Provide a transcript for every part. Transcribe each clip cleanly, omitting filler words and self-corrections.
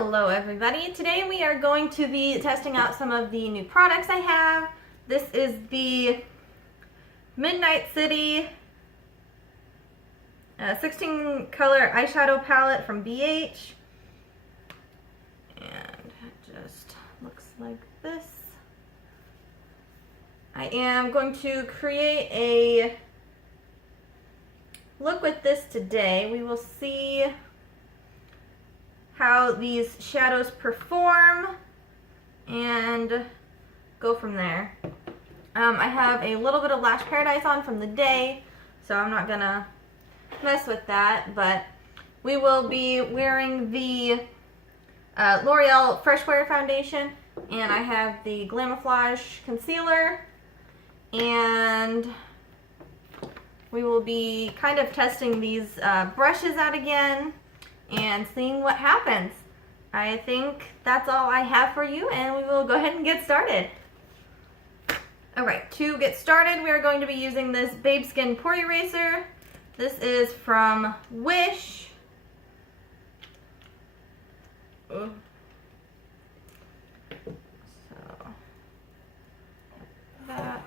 Hello everybody. Today we are going to be testing out some of the new products I have. This is the Midnight City 16 color eyeshadow palette from Beige. And it just looks like this. I am going to create a look with this today. We will see how these shadows perform and go from there. I have a little bit of Lash Paradise on from the day, so I'm not gonna mess with that, but we will be wearing the L'Oreal Fresh Wear Foundation, and I have the Glamaflage Concealer, and we will be kind of testing these brushes out again and seeing what happens. I think that's all I have for you, and we will go ahead and get started. Alright, to get started, we are going to be using this Babe Skin Pore Eraser. This is from Wish. So, that,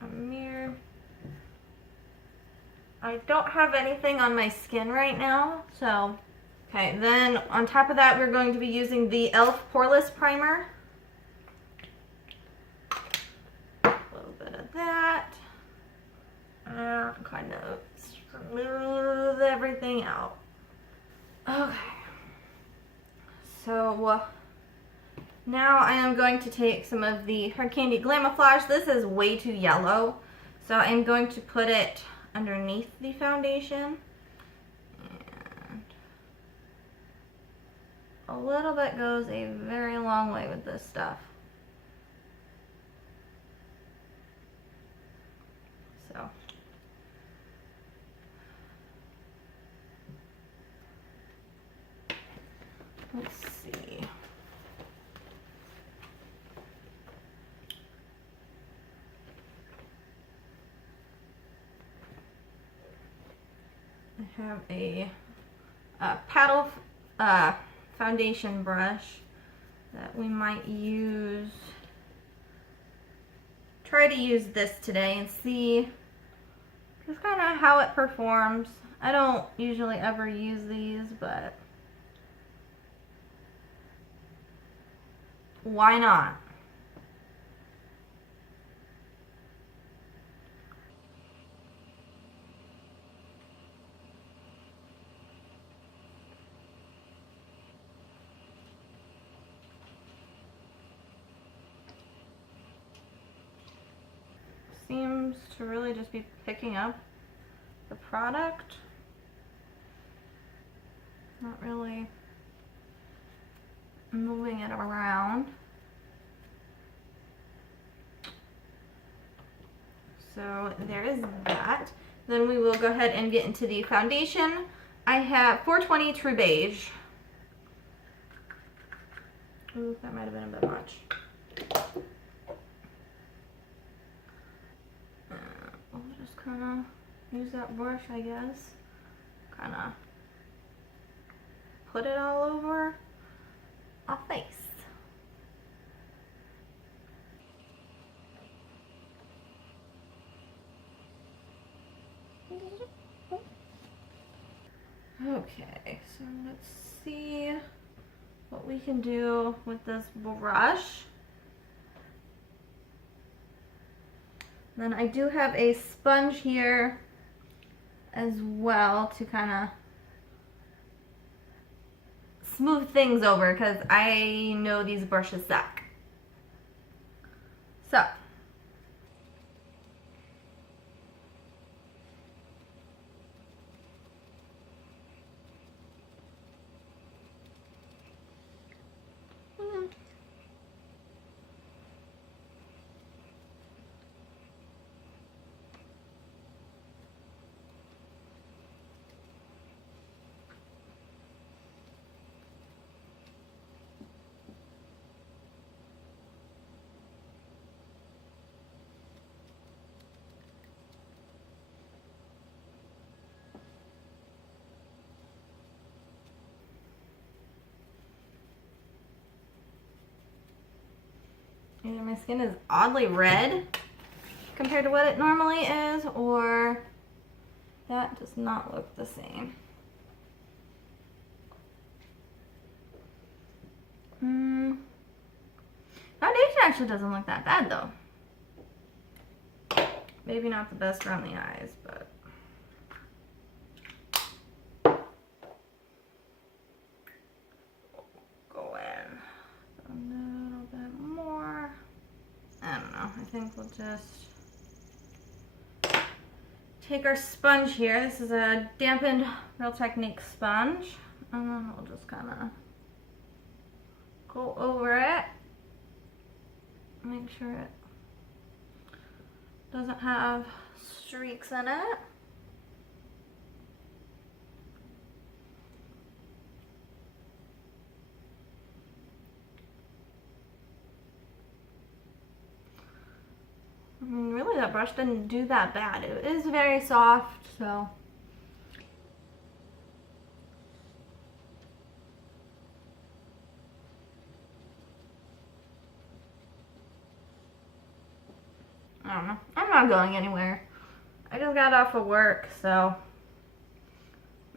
a mirror. I don't have anything on my skin right now, so okay, then on top of that, we're going to be using the e.l.f. Poreless Primer. A little bit of that. Kind of smooth everything out. Okay. So now I am going to take some of the Hard Candy Glamaflage. This is way too yellow, so I'm going to put it underneath the foundation. A little bit goes a very long way with this stuff. So, let's see. I have a paddle foundation brush that we might use. Try to use this today and see just kind of how it performs. I don't usually ever use these, but why not? Seems to really just be picking up the product. Not really moving it around. So there is that. Then we will go ahead and get into the foundation. I have 420 True Beige. Ooh, that might have been a bit much. We'll just kind of use that brush, I guess. Kind of put it all over our face. Okay, so let's see what we can do with this brush. Then I do have a sponge here as well to kind of smooth things over, because I know these brushes suck. So, either my skin is oddly red compared to what it normally is, or that does not look the same. Foundation actually doesn't look that bad though. Maybe not the best around the eyes, but go in a little bit more. I don't know. I think we'll just take our sponge here. This is a dampened Real Technique sponge, and then we'll just kind of go over it. Make sure it doesn't have streaks in it. I mean, really, that brush didn't do that bad. It is very soft, so. I don't know. I'm not going anywhere. I just got off of work, so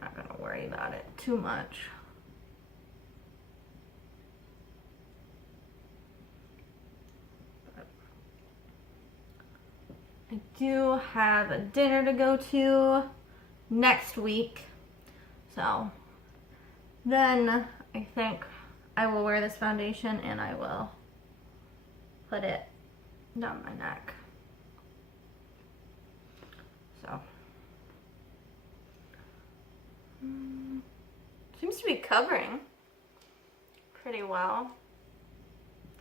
I'm not gonna worry about it too much. I do have a dinner to go to next week, so then I think I will wear this foundation and I will put it down my neck. So seems to be covering pretty well.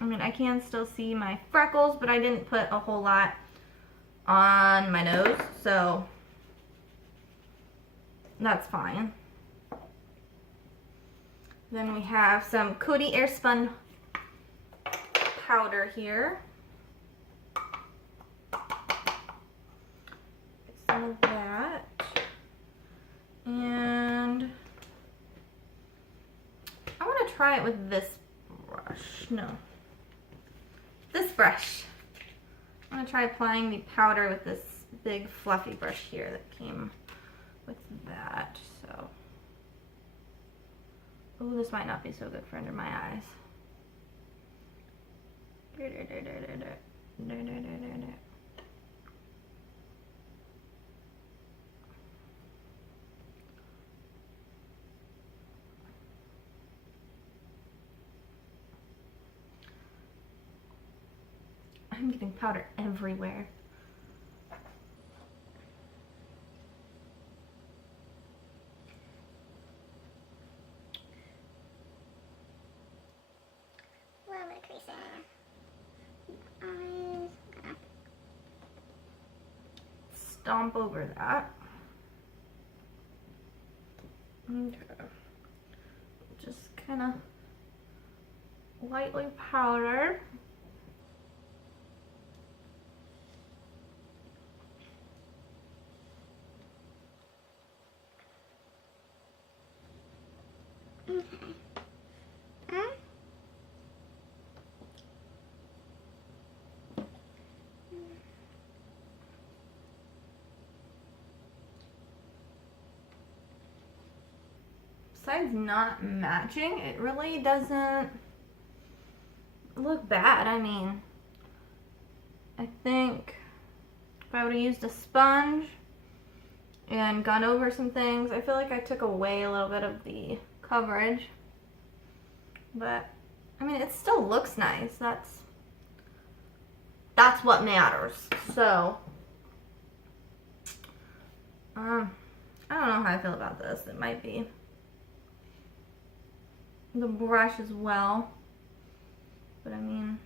I mean, I can still see my freckles, but I didn't put a whole lot on my nose, so that's fine. Then we have some Coty Airspun powder here. Some of that. And I want to try it with this brush. No. This brush. I'm going to try applying the powder with this big fluffy brush here that came with that. So, oh, this might not be so good for under my eyes. I'm getting powder everywhere. A little bit of creasing. Eyes. Stomp over that. Okay. Just kind of lightly powder. Besides not matching, it really doesn't look bad. I mean, I think if I would have used a sponge and gone over some things, I feel like I took away a little bit of the coverage. But, I mean, it still looks nice. That's what matters. So, I don't know how I feel about this. It might be the brush as well, but I mean,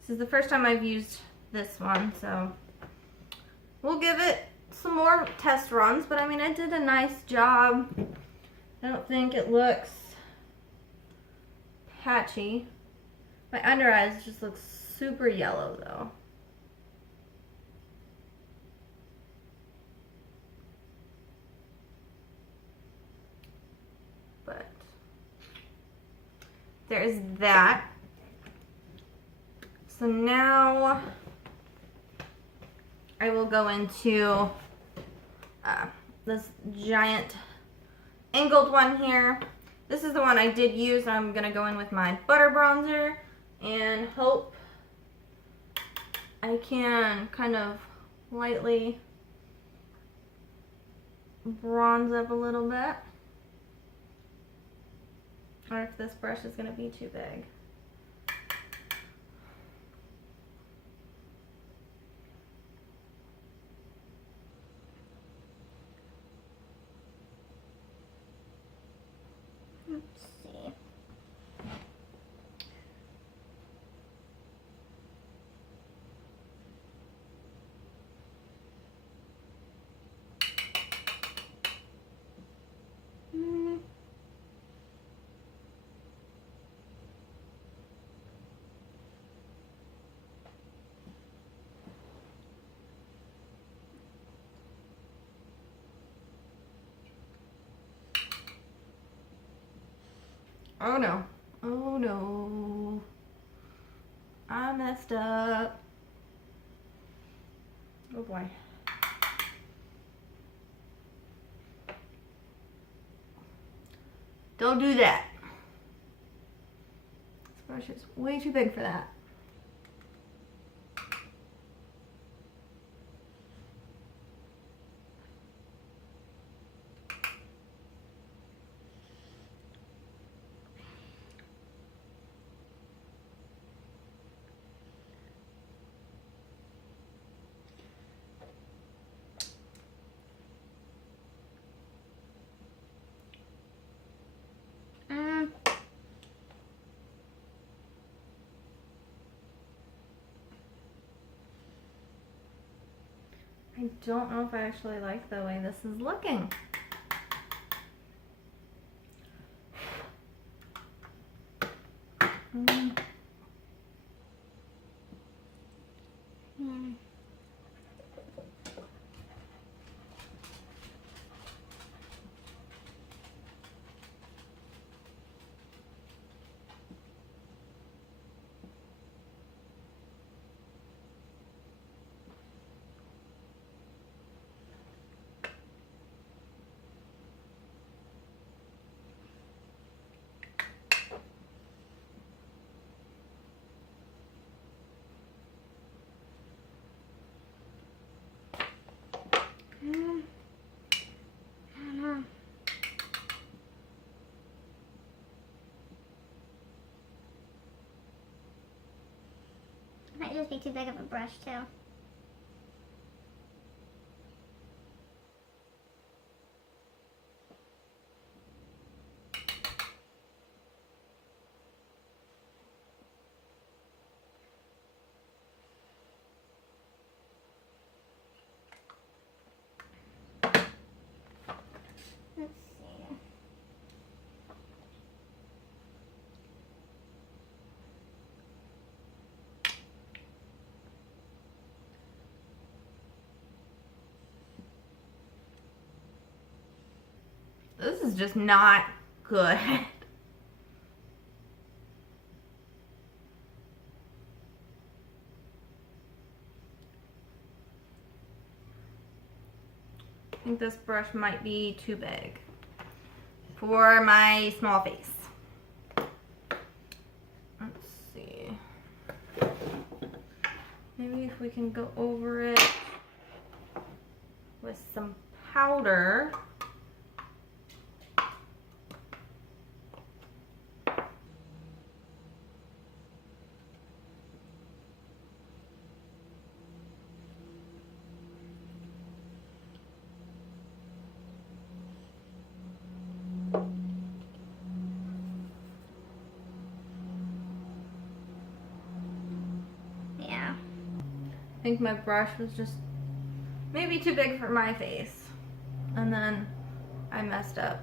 this is the first time I've used this one, so we'll give it some more test runs. But I mean, I did a nice job. I don't think it looks patchy. My under eyes just look super yellow though. But there's that. So now I will go into this giant angled one here. This is the one I did use. I'm gonna go in with my butter bronzer and hope I can kind of lightly bronze up a little bit. Or if this brush is gonna be too big. Let's see. Oh no. Oh no. I messed up. Oh boy. Don't do that. This brush is way too big for that. I don't know if I actually like the way this is looking. Might just be too big of a brush too. Let's see. This is just not good. I think this brush might be too big for my small face. Let's see. Maybe if we can go over it with some powder. I think my brush was just maybe too big for my face. And then I messed up.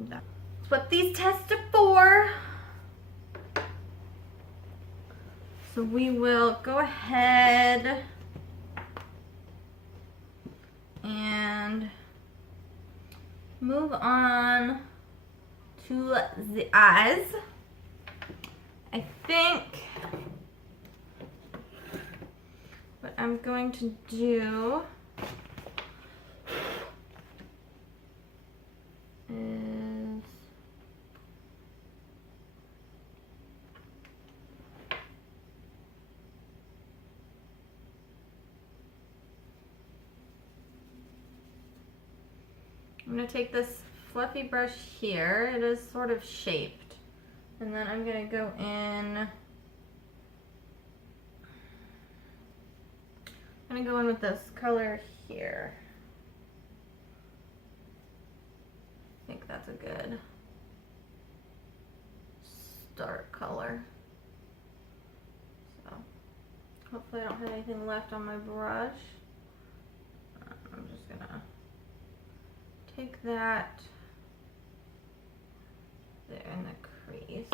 That's what these tests are for. So we will go ahead and move on to the eyes. I think what I'm going to do is I'm going to take this fluffy brush here. It is sort of shaped. And then I'm going to go in. I'm going to go in with this color here. I think that's a good start color. So hopefully I don't have anything left on my brush. I'm just going to take that there in the crease.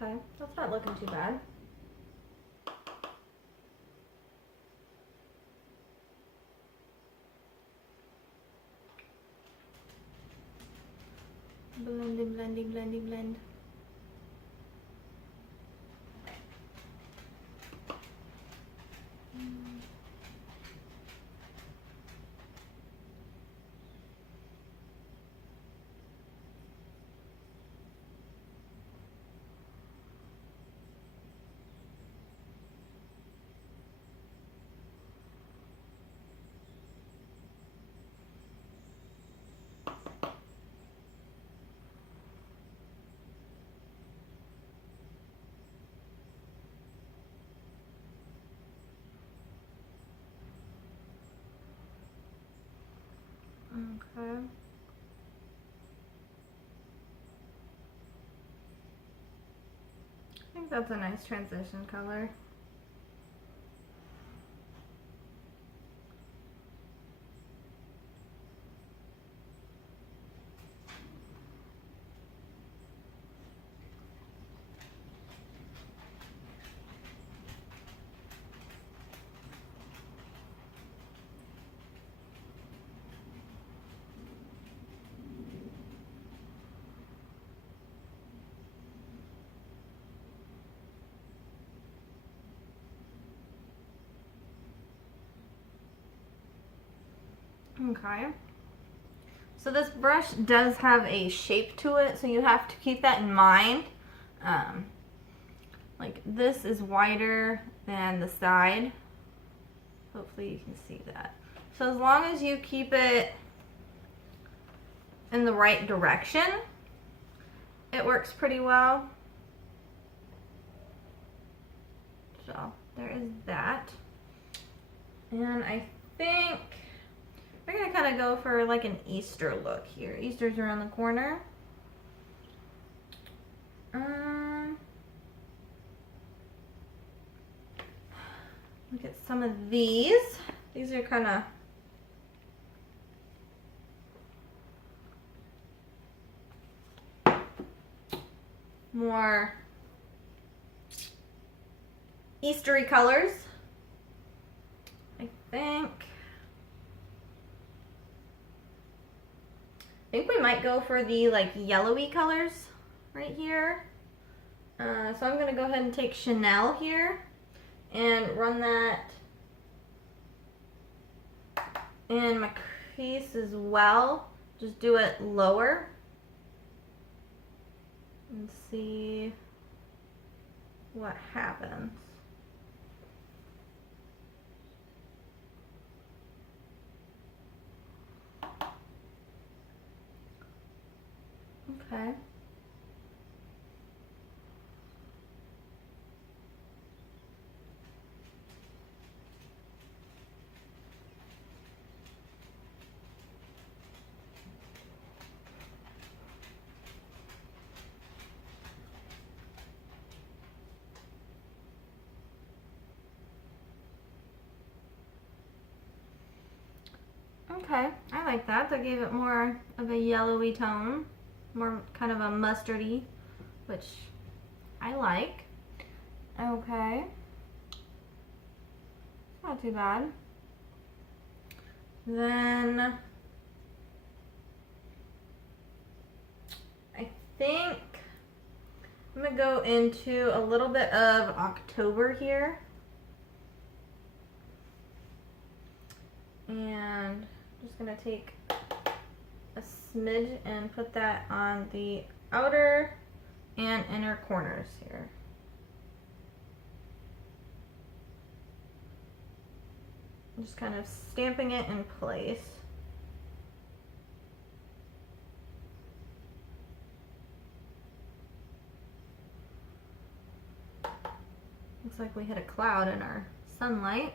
Okay, that's not looking too bad. Blending, blending, blending, blend. Okay. I think that's a nice transition color. Okay. So this brush does have a shape to it, so you have to keep that in mind. Like this is wider than the side. Hopefully you can see that. So as long as you keep it in the right direction, it works pretty well. So there is that. And I think we're gonna kind of go for like an Easter look here. Easter's around the corner. Look at some of these. These are kind of more Eastery colors, I think. I think we might go for the like yellowy colors right here. So I'm gonna go ahead and take Chanel here and run that in my crease as well. Just do it lower and see what happens. Okay. Okay, I like that. That gave it more of a yellowy tone, more kind of a mustardy, which I like. Okay. Not too bad. Then I think I'm gonna go into a little bit of October here. And I'm just gonna take a smidge and put that on the outer and inner corners here. Just kind of stamping it in place. Looks like we hit a cloud in our sunlight.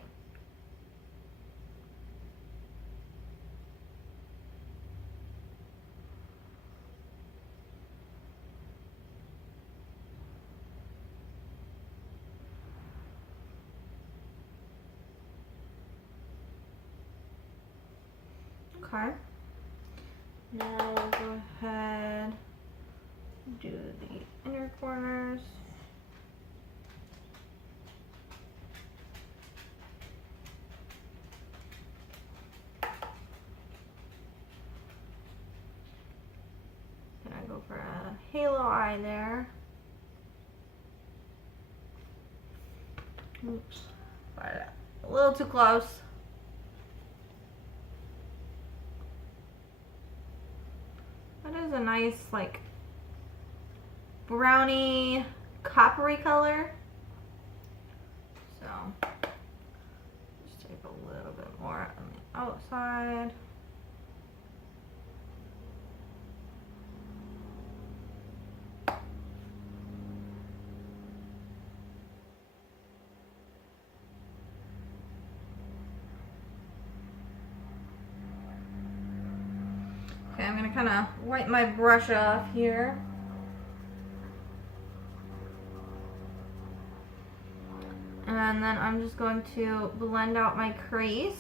Okay. Now we'll go ahead and do the inner corners. Gonna go for a halo eye there. Oops, got a little too close. That is a nice, like, brownie, coppery color. So, just take a little bit more on the outside. Okay, I'm gonna kind of wipe my brush off here. And then I'm just going to blend out my crease.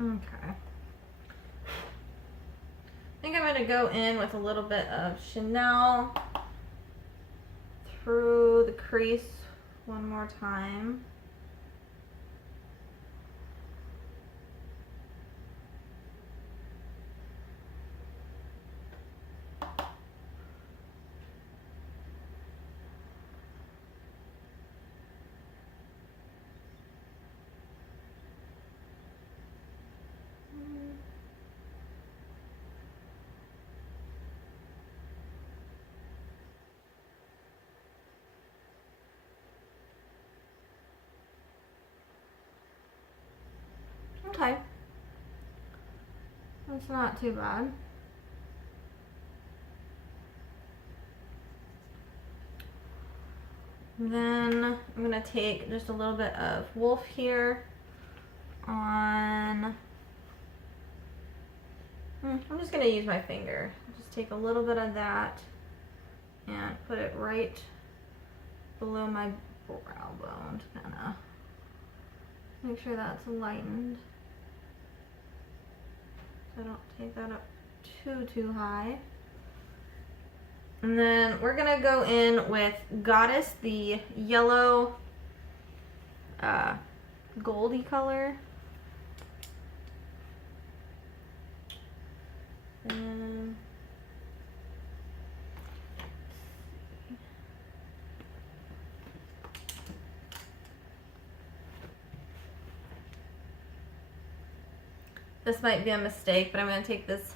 Okay. I think I'm going to go in with a little bit of Chanel through the crease one more time. Okay, that's not too bad. Then I'm gonna take just a little bit of Wolf here on, I'm just gonna use my finger. Just take a little bit of that and put it right below my brow bone to kinda make sure that's lightened. So I don't take that up too high. And then we're gonna go in with Goddess, the yellow goldy color. And this might be a mistake, but I'm going to take this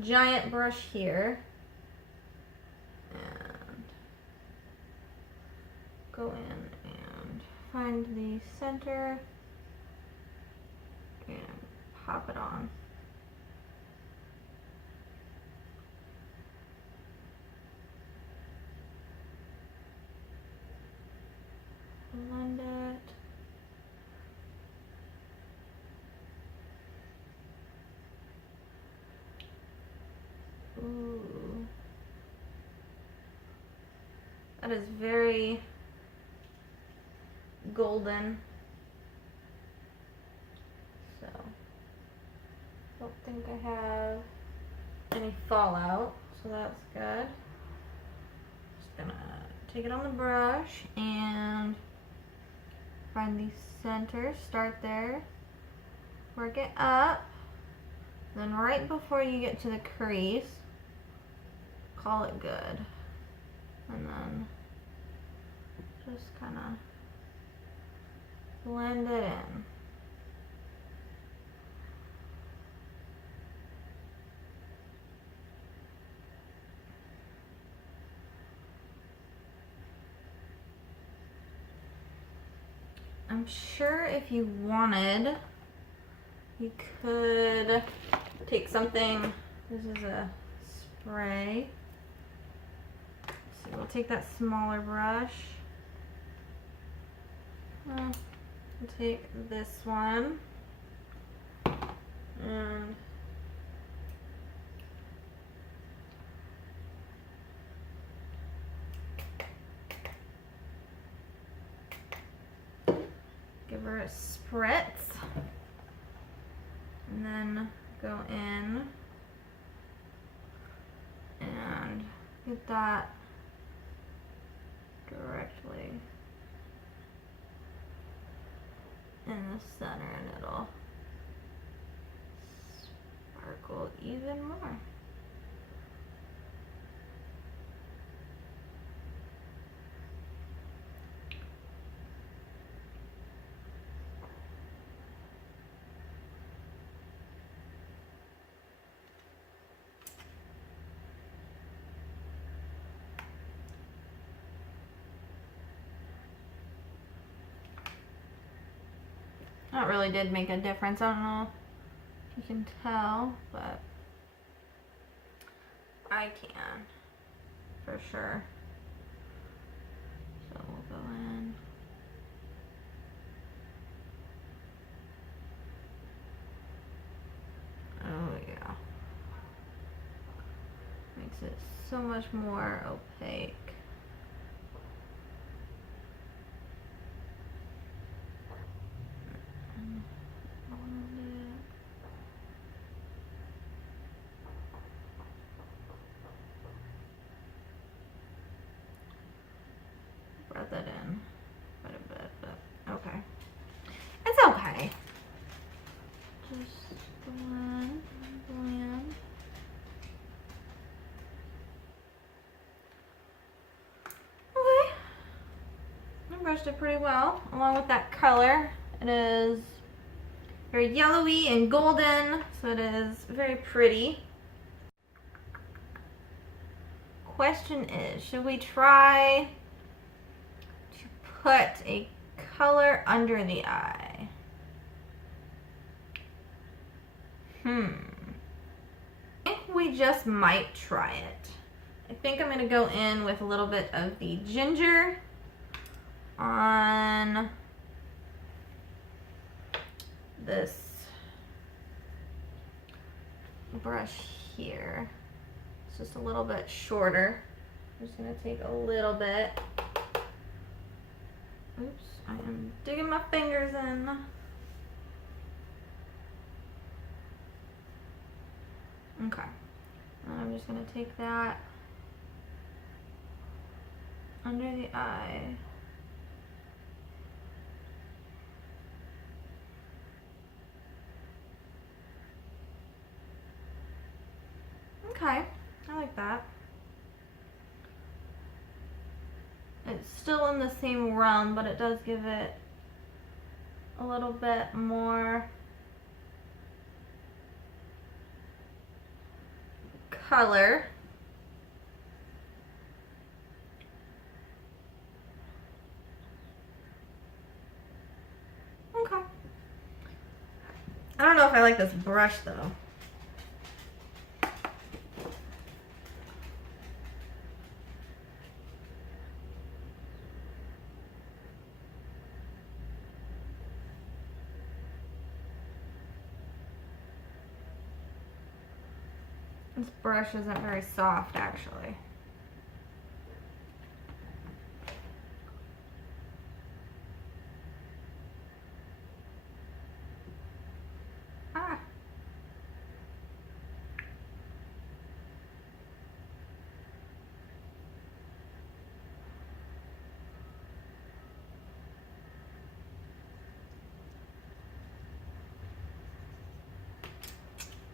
giant brush here and go in and find the center and pop it on. Blend it. Ooh. That is very golden. So, don't think I have any fallout, so that's good. Just gonna take it on the brush and find the center, start there, work it up, then right before you get to the crease, call it good, and then just kind of blend it in. I'm sure if you wanted, you could take something, this is a spray. So we'll take that smaller brush. We'll take this one and give her a spritz, and then go in and get that directly in the center, and it'll sparkle even more. That really did make a difference. I don't know if you can tell, but I can for sure. So we'll go in. Oh yeah. Makes it so much more opaque. Brought that in quite a bit, but okay. It's okay. Just blend, blend. Okay. I brushed it pretty well, along with that color. It is very yellowy and golden, so it is very pretty. Question is, should we try to put a color under the eye? I think we just might try it. I think I'm going to go in with a little bit of the ginger on this brush here. It's just a little bit shorter. I'm just going to take a little bit. Oops, I am digging my fingers in. Okay. I'm just going to take that under the eye. Okay, I like that. It's still in the same realm, but it does give it a little bit more color. Okay. I don't know if I like this brush though. This brush isn't very soft, actually.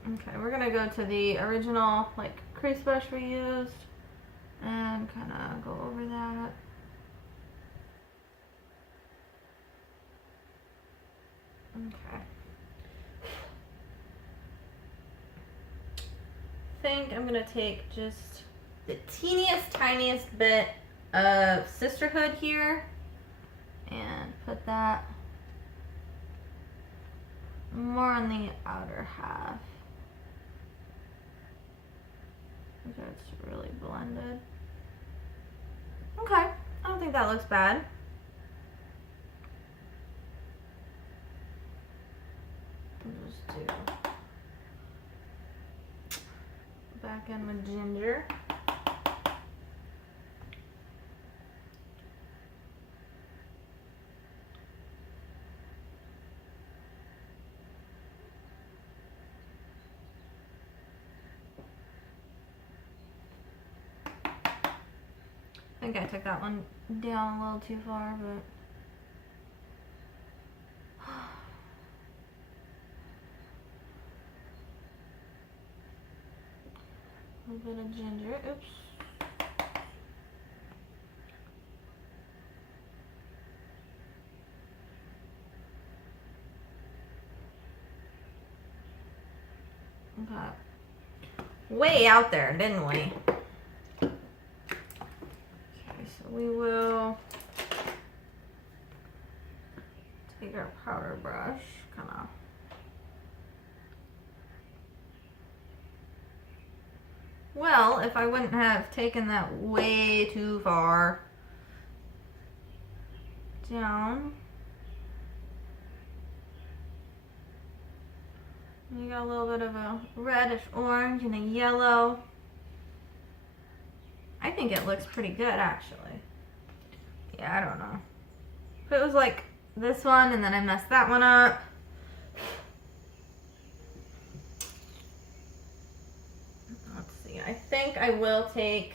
Okay, we're gonna go to the original like crease brush we used and kind of go over that. Okay. I think I'm gonna take just the teeniest, tiniest bit of Sisterhood here and put that more on the outer half. So it's really blended. Okay, I don't think that looks bad. I'll just do back in with ginger. I think I took that one down a little too far, but a little bit of ginger. Oops. Got way out there, didn't we? We will take our powder brush, kind of well, if I wouldn't have taken that way too far down. You got a little bit of a reddish orange and a yellow. I think it looks pretty good, actually. Yeah, I don't know. If it was like this one and then I messed that one up. Let's see. I think I will take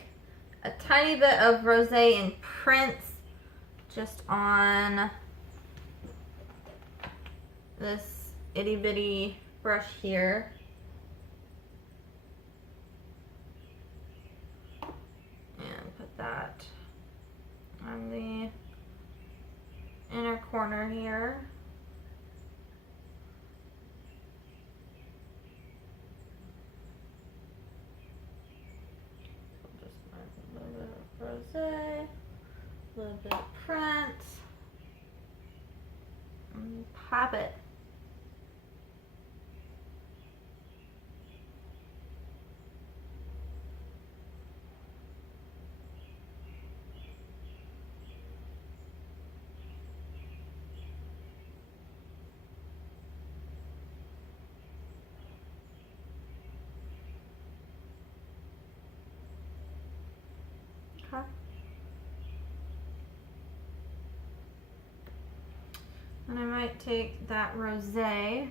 a tiny bit of rosé and Prince just on this itty bitty brush here. That on the inner corner here. Just a little bit of rosé, a little bit of Prince, and pop it. Okay. And I might take that rosé,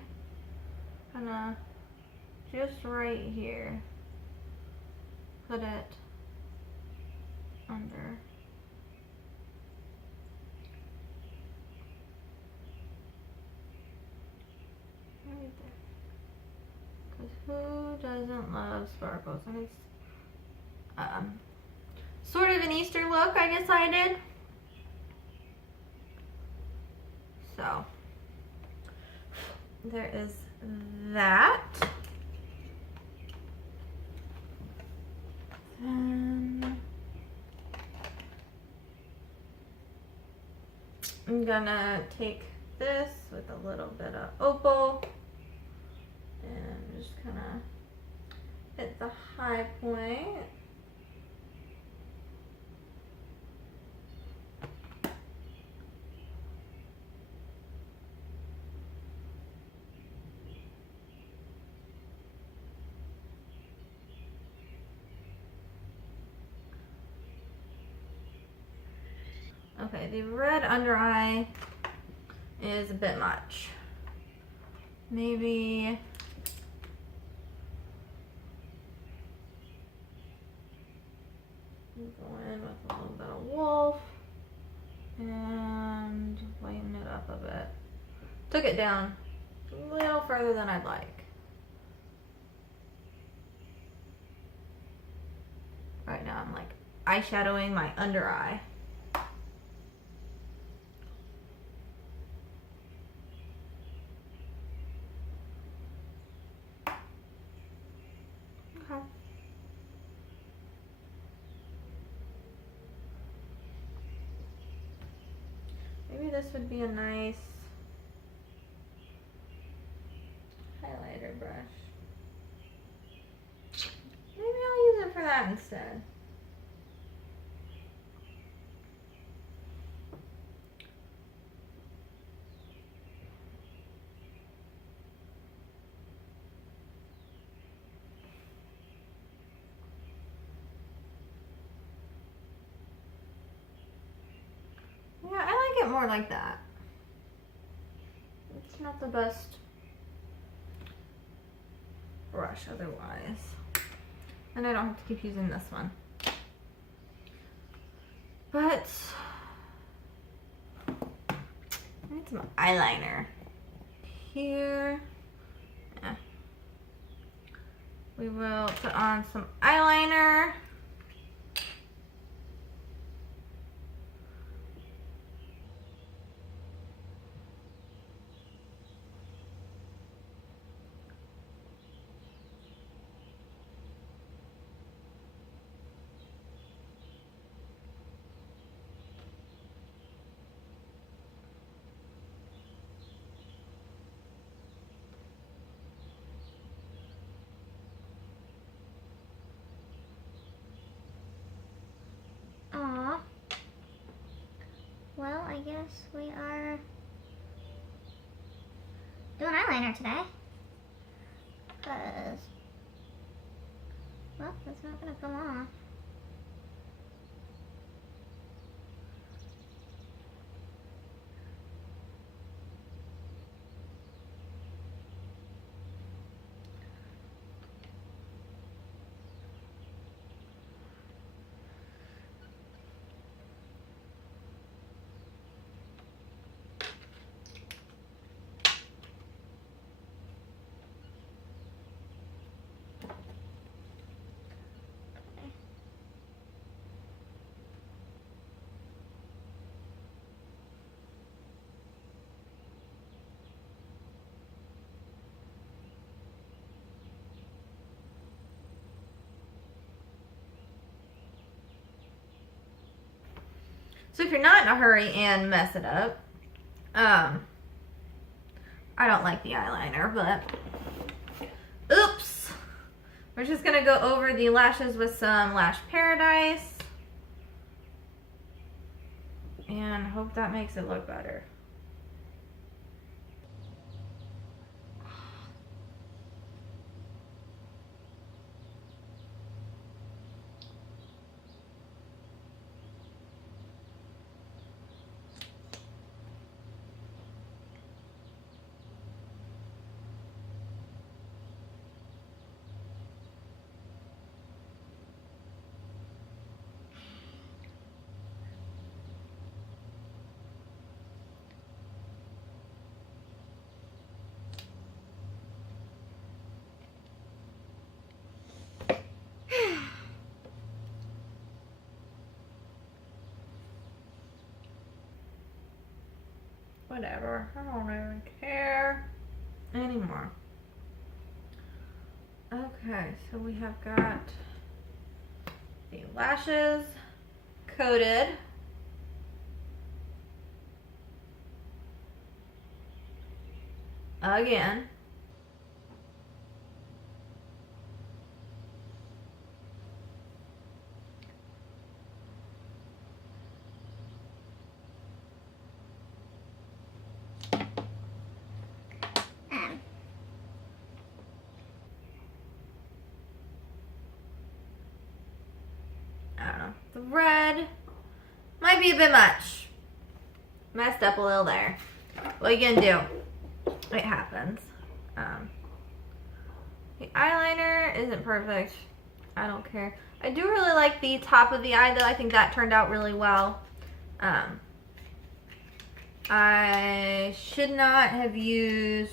kind of just right here, put it under. Right there. Because who doesn't love sparkles? And it's sort of an Easter look, I decided. So, there is that. Then I'm gonna take this with a little bit of opal and just kind of hit the high point. Okay, the red under eye is a bit much. Maybe go in with a little bit of wolf and lighten it up a bit. Took it down a little further than I'd like. eyeshadowing my under eye. Okay. Maybe this would be a nice highlighter brush. Maybe I'll use it for that instead. Yeah, I like it more like that. It's not the best brush otherwise. And I don't have to keep using this one. But I need some eyeliner. Here. Yeah. We will put on some eyeliner. Aw. Well, I guess we are doing eyeliner today. Because, well, it's not going to come off. So if you're not in a hurry and mess it up, I don't like the eyeliner, but oops. We're just gonna go over the lashes with some Lash Paradise and hope that makes it look better. Whatever, I don't even care anymore. Okay, so we have got the lashes coated. Again. I don't know. The red might be a bit much. Messed up a little there. What are you gonna do? It happens. The eyeliner isn't perfect. I don't care. I do really like the top of the eye though. I think that turned out really well. I should not have used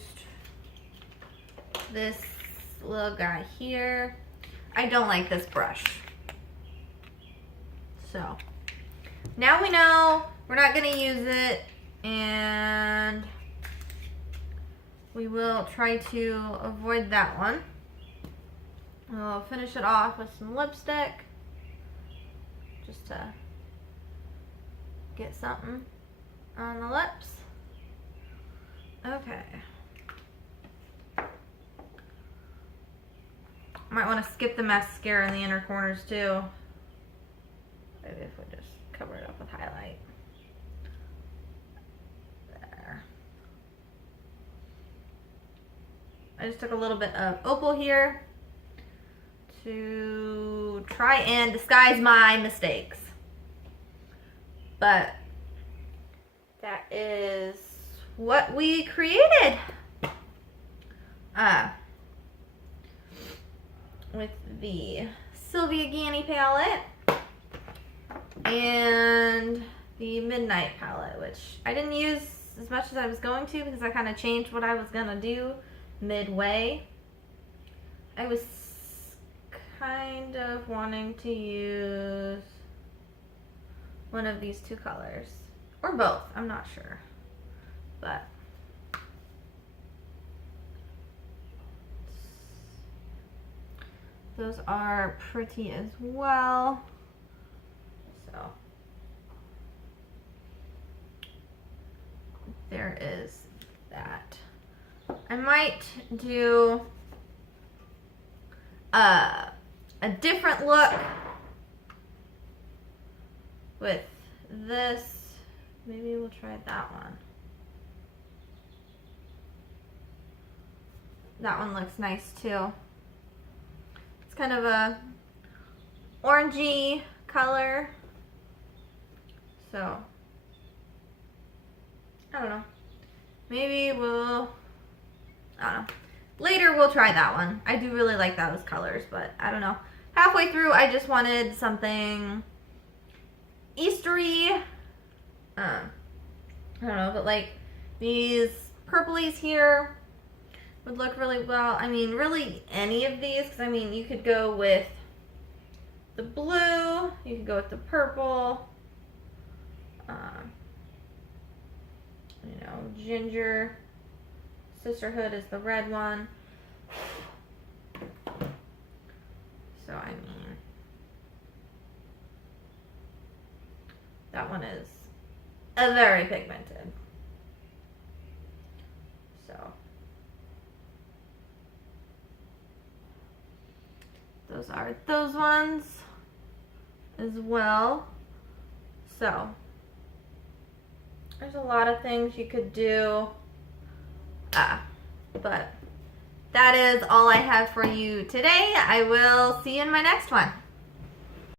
this little guy here. I don't like this brush. So now we know we're not going to use it, and we will try to avoid that one. We'll finish it off with some lipstick just to get something on the lips. Okay. Might want to skip the mascara in the inner corners too. Maybe if we just cover it up with highlight. There. I just took a little bit of opal here to try and disguise my mistakes. But that is what we created. With the Sylvia Gani palette and the Midnight palette, which I didn't use as much as I was going to because I kind of changed what I was going to do midway. I was kind of wanting to use one of these two colors, or both, I'm not sure, but those are pretty as well. So there is that. I might do a different look with this. Maybe we'll try that one. That one looks nice too. It's kind of a orangey color. So, I don't know. Maybe we'll, I don't know. Later we'll try that one. I do really like those colors, but I don't know. Halfway through I just wanted something Eastery. I don't know, but like these purplies here would look really well. I mean, really any of these, because I mean, you could go with the blue, you could go with the purple, you know, ginger, sisterhood is the red one. So, I mean, that one is very pigmented. So, those are those ones as well. So, there's a lot of things you could do. But that is all I have for you today. I will see you in my next one.